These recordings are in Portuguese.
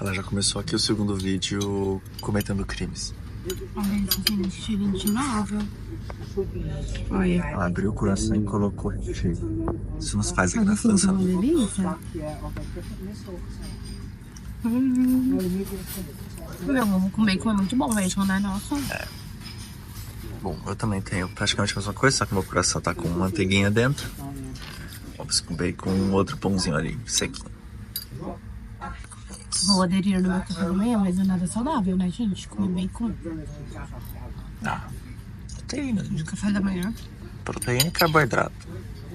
Ela já começou aqui o segundo vídeo cometendo crimes. Olha isso, gente, cheirinho de nova. Olha. Ela abriu o coração e colocou recheio. Isso nos faz aqui na Assim, França. tá uma delícia. Meu ovo com bacon é muito bom, bacon, né? Nossa. Bom, eu também tenho praticamente a mesma coisa, só que meu coração tá com manteiguinha dentro. Ovos com bacon e um outro pãozinho ali, sequinho. Vou aderir no meu café da manhã, mas é nada saudável, né, gente? Comer bacon Ah, proteína. no café da manhã. Proteína e carboidrato.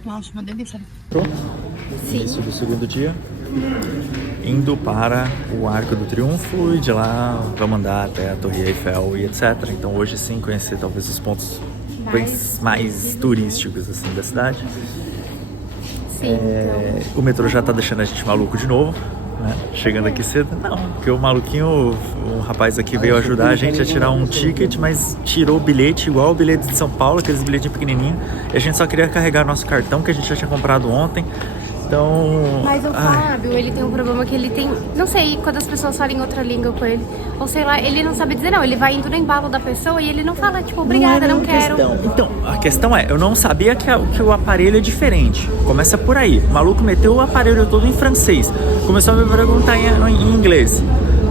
Nossa, uma delícia. Início do segundo dia. Indo para o Arco do Triunfo e de lá vamos andar até a Torre Eiffel e etc. Então hoje sim conhecer talvez os pontos mais turísticos assim da cidade. Sim, O metrô já tá deixando a gente maluco de novo, né? Chegando aqui cedo. Não, porque o maluquinho, o rapaz aqui veio ajudar a gente a tirar um ticket, mas tirou o bilhete igual o bilhete de São Paulo, aqueles bilhetinhos pequenininhos. E a gente só queria carregar nosso cartão que a gente já tinha comprado ontem. Então... Mas o Fábio, ele tem um problema que ele tem... Não sei, quando as pessoas falam em outra língua com ele, ou sei lá, ele não sabe dizer não. Ele vai indo no embalo da pessoa e ele não fala, tipo, obrigada, não quero. Então, a questão é, eu não sabia que o aparelho é diferente. Começa por aí. O maluco meteu o aparelho todo em francês. Começou a me perguntar em inglês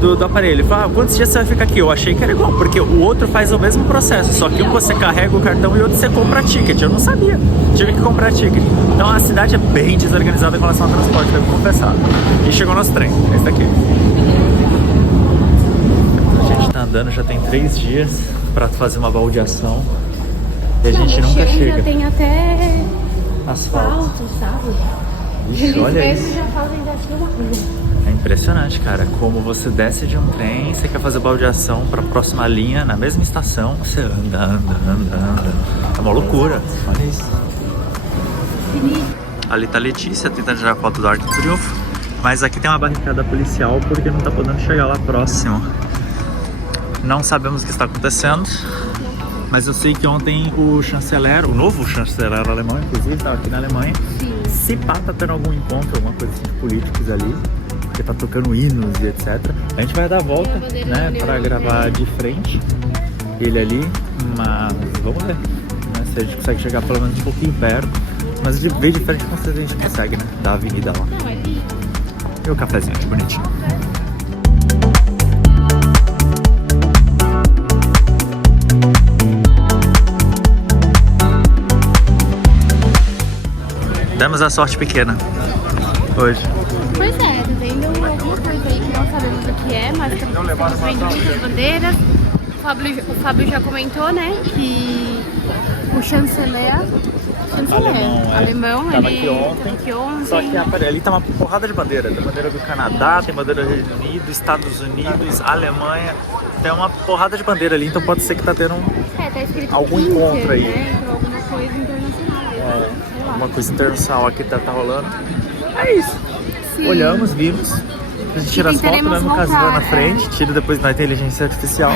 do aparelho. Ele falou, quantos dias você vai ficar aqui? Eu achei que era igual, porque o outro faz o mesmo processo, só que um você carrega o cartão e o outro você compra ticket. Eu não sabia. Tive que comprar ticket. Então a cidade é bem desorganizada em relação ao transporte, devo confessar. E chegou nosso trem, esse daqui. A gente tá andando já tem 3 dias pra fazer uma baldeação e a gente nunca chega. Já tem até Asfalto. sabe? Ixi, olha Eles isso. já fazem dessa uma. É impressionante, cara. Como você desce de um trem, você quer fazer baldeação pra próxima linha, na mesma estação, você anda. É uma loucura. Olha isso. Ali tá a Letícia tentando tirar foto do Arco do Triunfo. Mas aqui tem uma barricada policial porque não tá podendo chegar lá próximo. Não sabemos o que está acontecendo. Mas eu sei que ontem o chanceler, o novo chanceler alemão, inclusive, estava aqui na Alemanha. Sim. Se pá, tá tendo algum encontro, alguma coisa assim de políticos ali. Porque tá tocando hinos e etc. A gente vai dar a volta, né, pra gravar de frente. Ele ali, mas vamos ver, né, se a gente consegue chegar pelo menos um pouquinho perto. Mas de ver de frente com certeza a gente consegue, né, da avenida lá. Não, é lindo. E o cafezinho, que bonitinho. Demos a sorte pequena hoje. Pois é, tá vendo alguma coisa aí que não sabemos o que é, mas estamos vendo muitas bandeiras. O Fábio já comentou, né, que o chanceler alemão, Tava ele aqui ontem. Só que ali tá uma porrada de bandeira. Tem bandeira do Canadá, tem bandeira do Reino Unido, Estados Unidos, Alemanha. Tem uma porrada de bandeira ali, então pode ser que tá tendo tá escrito algum Inter, encontro aí. né, então alguma coisa internacional. Sei lá. Uma coisa internacional aqui tá rolando. É isso. Sim. Olhamos, vimos. A gente tira as fotos, Tentaremos vai no caso lá na voltar, frente, tira depois na inteligência artificial.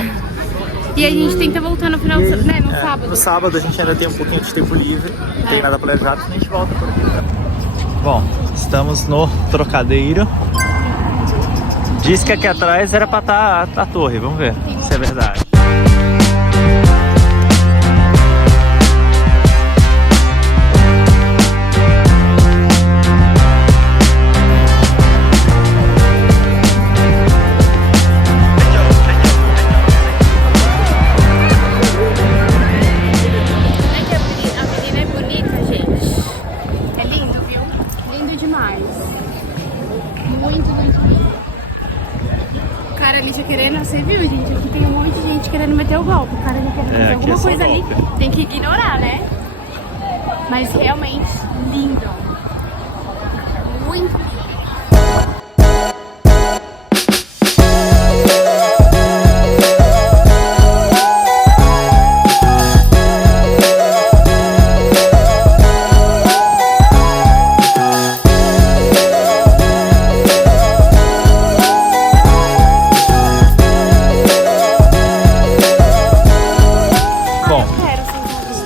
E a gente tenta voltar no final, né, no sábado. No sábado a gente ainda tem um pouquinho de tempo livre, não tem nada planejado, a gente volta por aqui. Bom, estamos no Trocadeiro. Diz que aqui atrás era pra estar a torre, vamos ver se é verdade. Você viu, gente? Aqui tem um monte de gente querendo meter o golpe. O cara já quer fazer alguma coisa ali. Tem que ignorar, né? Mas realmente lindo. Muito lindo.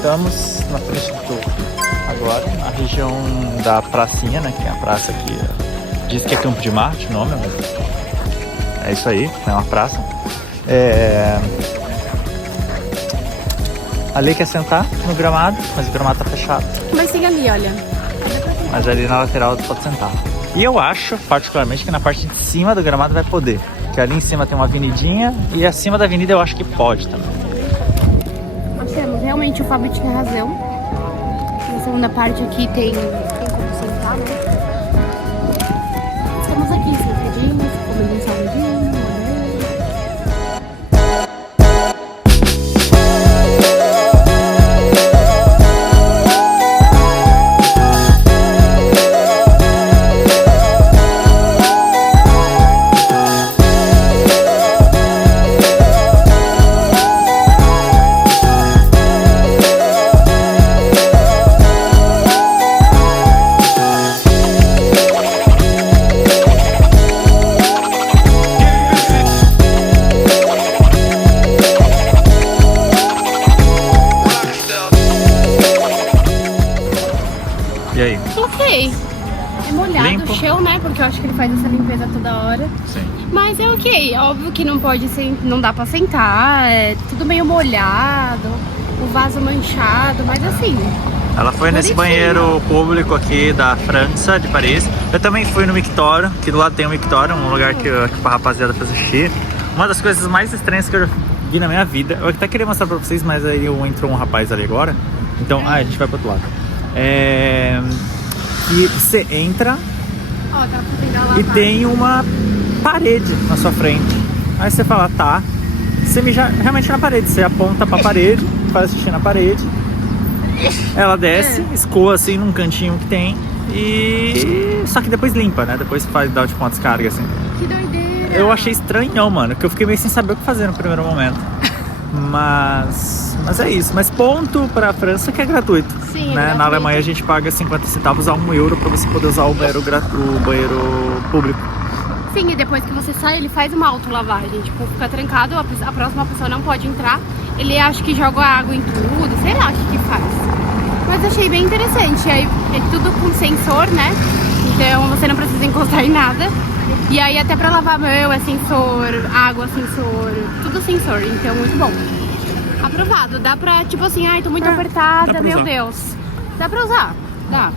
Estamos na frente do agora, na região da pracinha, né? Que é a praça aqui. Diz que é Campo de Marte o nome, mas É isso aí, é uma praça. Ali quer sentar no gramado, mas o gramado tá fechado. Mas tem ali, olha. Mas ali na lateral tu pode sentar. E eu acho, particularmente, que na parte de cima do gramado vai poder. Que ali em cima tem uma avenidinha e acima da avenida eu acho que pode também. Achamos, realmente o Fábio tinha razão. Na segunda parte aqui tem como sentar, né? Estamos aqui sentadinhos, comendo um salgadinho. E aí? Ok. É molhado Limpo? o chão, né? Porque eu acho que ele faz essa limpeza toda hora. Sim. Mas é ok. Óbvio que não pode não dá pra sentar. É tudo meio molhado. O vaso manchado, mas assim. Ela foi nesse banheiro público aqui da França, de Paris. Eu também fui no Mictório, que do lado tem o Mictório, um lugar que a rapaziada fez xixi. Uma das coisas mais estranhas que eu já vi na minha vida. Eu até queria mostrar pra vocês, mas aí entrou um rapaz ali agora. Então, a gente vai pro outro lado. E você entra e tem uma parede na sua frente. Aí você fala, tá. Você mija realmente na parede. Você aponta pra parede, faz xixi na parede. Ela desce, escoa assim num cantinho que tem. E só que depois limpa, né? Depois dá tipo uma descarga assim. Que doideira. Eu achei estranhão, mano, que eu fiquei meio sem saber o que fazer no primeiro momento. Mas é isso. Mas ponto pra França que é gratuito. Sim, né? gratuito. Na Alemanha a gente paga 50 centavos a €1 pra você poder usar o banheiro público. Sim, e depois que você sai, ele faz uma autolavagem. Tipo, fica trancado, a próxima pessoa não pode entrar. Ele acha que joga água em tudo, sei lá o que faz. Mas achei bem interessante. Aí é tudo com sensor, né? Então você não precisa encostar em nada. E aí até pra lavar a mão é sensor, água sensor, tudo sensor. Então muito bom. Aprovado. Dá pra, tipo assim, ai, tô muito apertada, meu usar. Deus. Dá pra usar? Dá.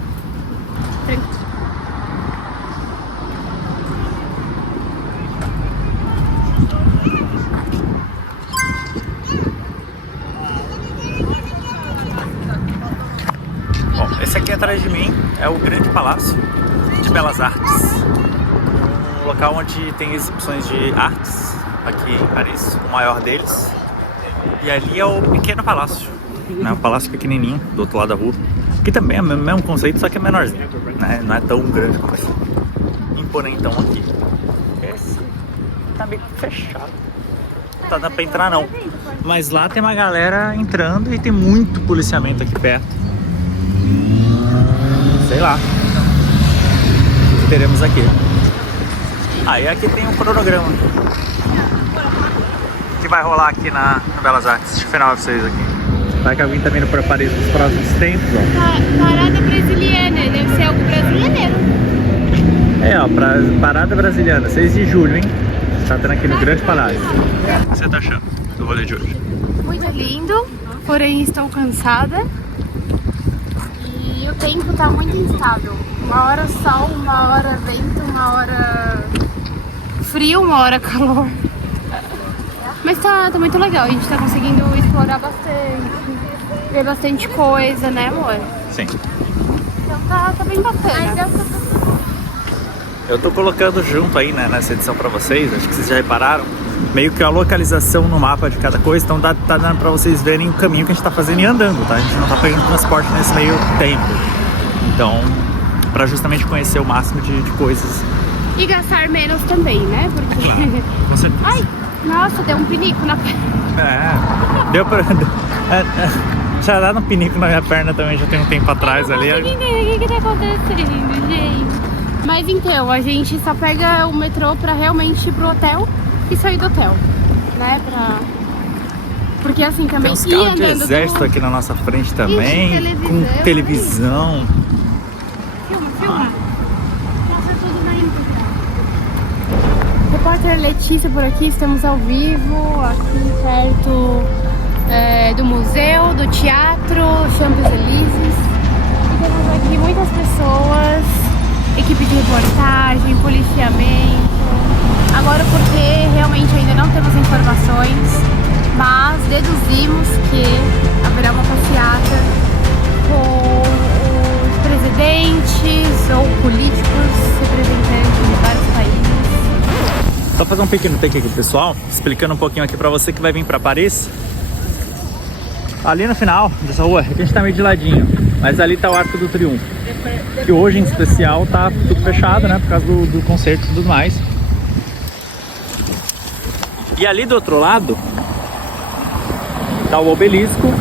Tranquilo. Bom, esse aqui atrás de mim é o Grande Palácio de Belas Artes. Um local onde tem exibições de artes aqui em Paris, o maior deles. E ali é o Pequeno Palácio, né? Um palácio pequenininho do outro lado da rua. Que também é o mesmo conceito, só que é menorzinho, né? Não é tão grande como esse imponentão aqui. Esse tá meio fechado. Não tá dando pra entrar não. Mas lá tem uma galera entrando e tem muito policiamento aqui perto. Sei lá o que teremos aqui. Aí aqui tem um cronograma que vai rolar aqui na Belas Artes. Deixa eu final pra vocês aqui. Vai que alguém tá vindo pra Paris nos próximos tempos, ó. Parada brasiliana, deve ser algo brasileiro. Parada brasiliana, 6 de julho, hein? Tá tendo aqui no Grande Palácio. O que você tá achando do rolê de hoje? Muito lindo, porém estou cansada. E o tempo tá muito instável. Uma hora sol, uma hora vento, uma hora frio, uma hora calor. Mas tá muito legal, a gente tá conseguindo explorar bastante, ver bastante coisa, né, amor? Sim. Então tá bem bacana. Eu tô colocando junto aí, né, nessa edição pra vocês, acho que vocês já repararam, meio que a localização no mapa de cada coisa, então tá dando pra vocês verem o caminho que a gente tá fazendo e andando, tá? A gente não tá pegando transporte nesse meio tempo. Então, pra justamente conhecer o máximo de coisas. E gastar menos também, né? Porque... Com certeza. Ai, nossa, deu um pinico na perna. Deu pra... Já dá no pinico na minha perna também, já tem um tempo atrás ali. Não consigo entender o que tá acontecendo, gente. Mas então, a gente só pega o metrô pra realmente ir pro hotel e sair do hotel, né? Porque assim também Tem uns carros de exército aqui na nossa frente também, Ixi, com televisão. Filma. Nossa, tudo na repórter Letícia por aqui, estamos ao vivo, aqui perto do museu, do teatro Champs-Élysées. E temos aqui muitas pessoas, equipe de reportagem, policiamento. Agora porque realmente ainda não temos informações, mas deduzimos que haverá uma passeata com os presidentes ou políticos representantes de vários países. Só fazer um pequeno take aqui, pessoal, explicando um pouquinho aqui pra você que vai vir pra Paris. Ali no final dessa rua, aqui a gente tá meio de ladinho, mas ali tá o Arco do Triunfo, que hoje em especial tá tudo fechado, né, por causa do concerto e tudo mais. E ali do outro lado tá o Obelisco,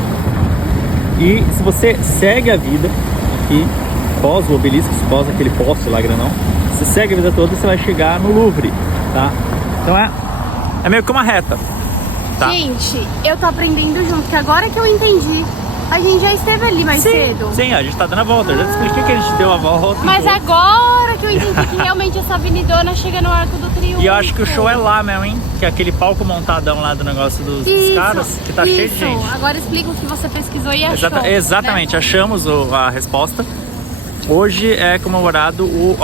e se você segue a vida aqui, pós o Obelisco, pós aquele poste lá grandão, você segue a vida toda, você vai chegar no Louvre, tá? Então é meio que uma reta. Tá. Gente, eu tô aprendendo junto, que agora que eu entendi, a gente já esteve ali mais cedo. Sim, a gente tá dando a volta, eu já te expliquei que a gente deu a volta. Mas agora que eu entendi que realmente essa avenidona chega no Arco do Triunfo. E eu acho que o show é lá mesmo, hein? Que é aquele palco montadão lá do negócio dos caras, que tá cheio de gente. Agora explica o que você pesquisou e achou. Exatamente, né? Achamos a resposta. Hoje é comemorado o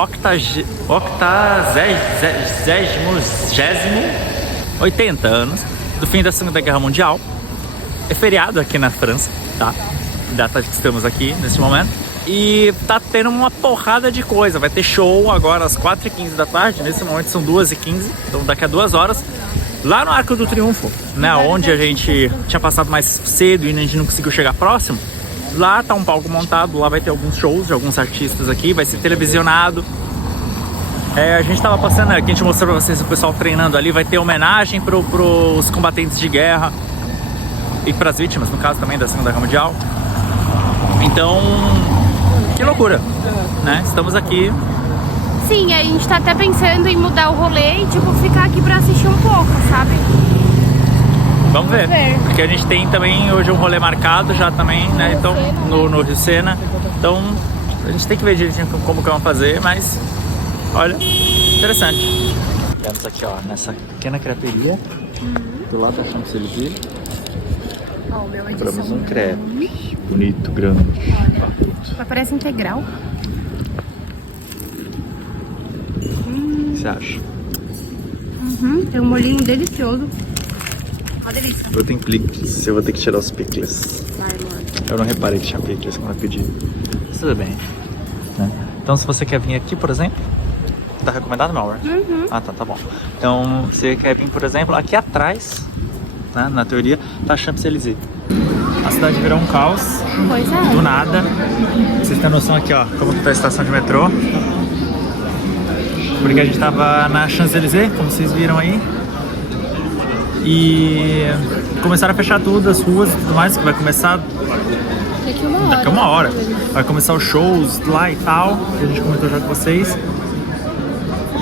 80 anos do fim da Segunda Guerra Mundial. É feriado aqui na França, tá? Data que estamos aqui nesse momento. E tá tendo uma porrada de coisa. Vai ter show agora às 4h15 da tarde. Nesse momento são 2h15, então daqui a 2 horas. Lá no Arco do Triunfo, né? Onde a gente tinha passado mais cedo e a gente não conseguiu chegar próximo. Lá tá um palco montado, lá vai ter alguns shows de alguns artistas aqui. Vai ser televisionado. A gente tava passando aqui, a gente mostrou pra vocês o pessoal treinando ali. Vai ter homenagem pros combatentes de guerra e pras vítimas, no caso também da Segunda Guerra Mundial. Então, que loucura, né? Estamos aqui. Sim, a gente tá até pensando em mudar o rolê e tipo, ficar aqui pra assistir um pouco, sabe? Vamos ver. Porque a gente tem também hoje um rolê marcado já também, né? Então, no Rio Sena. Então, a gente tem que ver direitinho como que vamos fazer, mas... Olha, interessante. Estamos aqui, ó, nessa pequena creperia do lado da Champs-Élysées. Compramos um crepe bonito, grande. Olha, parece integral. O que você acha? Tem um molhinho delicioso. Uma delícia. Eu tenho picles, eu vou ter que tirar os picles. Vai, amor. Eu não reparei que tinha picles quando eu pedi. Tudo bem, né? Então, se você quer vir aqui, por exemplo, tá recomendado, meu amor? Ah, tá bom. Então, você quer vir, por exemplo, aqui atrás, né, na teoria, tá Champs-Élysées. A cidade virou um caos, Pois é. do nada. Vocês têm noção aqui, ó, como que tá a estação de metrô. Porque a gente tava na Champs-Élysées, como vocês viram aí. E começaram a fechar tudo, as ruas e tudo mais, que vai começar daqui a uma hora. Vai começar os shows lá e tal, que a gente comentou já com vocês.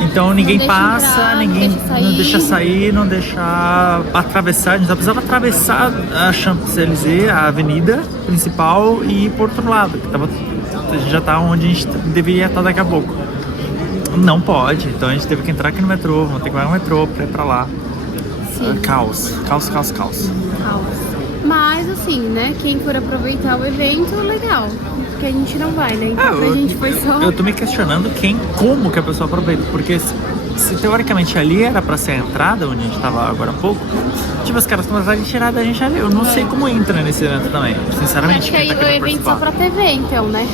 Então ninguém passa, entrar, ninguém não deixa sair. não deixa atravessar. A gente só precisava atravessar a Champs-Élysées, a avenida principal, e ir por outro lado. A gente já tá onde a gente deveria estar daqui a pouco. Não pode, então a gente teve que entrar aqui no metrô, vamos ter que ir no metrô pra ir pra lá. Caos. Mas assim, né? Quem for aproveitar o evento, legal. Porque a gente não vai, né? Então pra gente foi só... Eu tô me questionando como que a pessoa aproveita. Porque se teoricamente ali era pra ser a entrada, onde a gente tava agora há pouco, tipo, os caras começaram a tirar da gente ali. Eu não sei como entra nesse evento também, sinceramente. Acho que aí o evento só pra TV, então, né?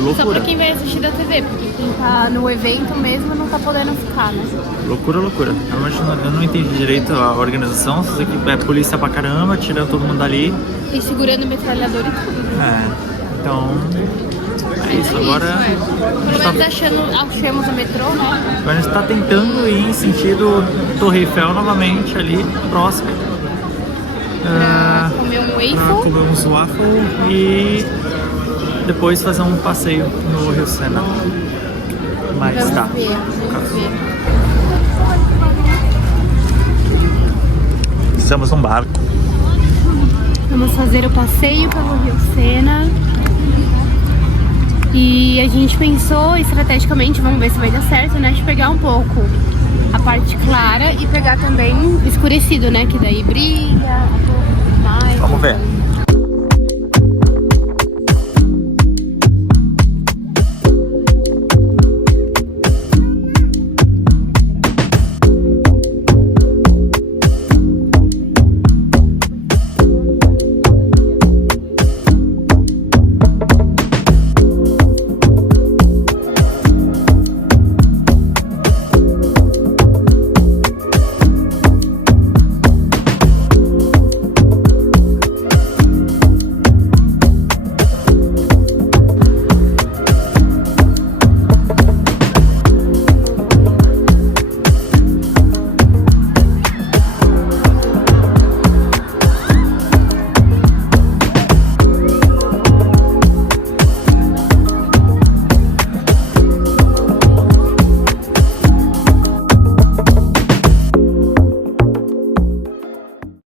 Loucura. Só pra quem vai assistir da TV, porque quem tá no evento mesmo não tá podendo ficar, né? Loucura. Eu não entendi direito a organização. Isso aqui é polícia pra caramba, tirando todo mundo dali. E segurando o metralhador e tudo. Então, é isso. Agora Pelo menos achamos o metrô, né? Agora a gente tá tentando ir em sentido Torre Eiffel novamente, ali, próximo. Pra comer um waffle. Comer uns waffle e depois fazer um passeio no Rio Sena. Mas Vamos tá. ver. Estamos num barco. Vamos fazer o passeio pelo Rio Sena. E a gente pensou estrategicamente, vamos ver se vai dar certo, né? De pegar um pouco a parte clara e pegar também escurecido, né? Que daí brilha um pouco mais. Vamos ver.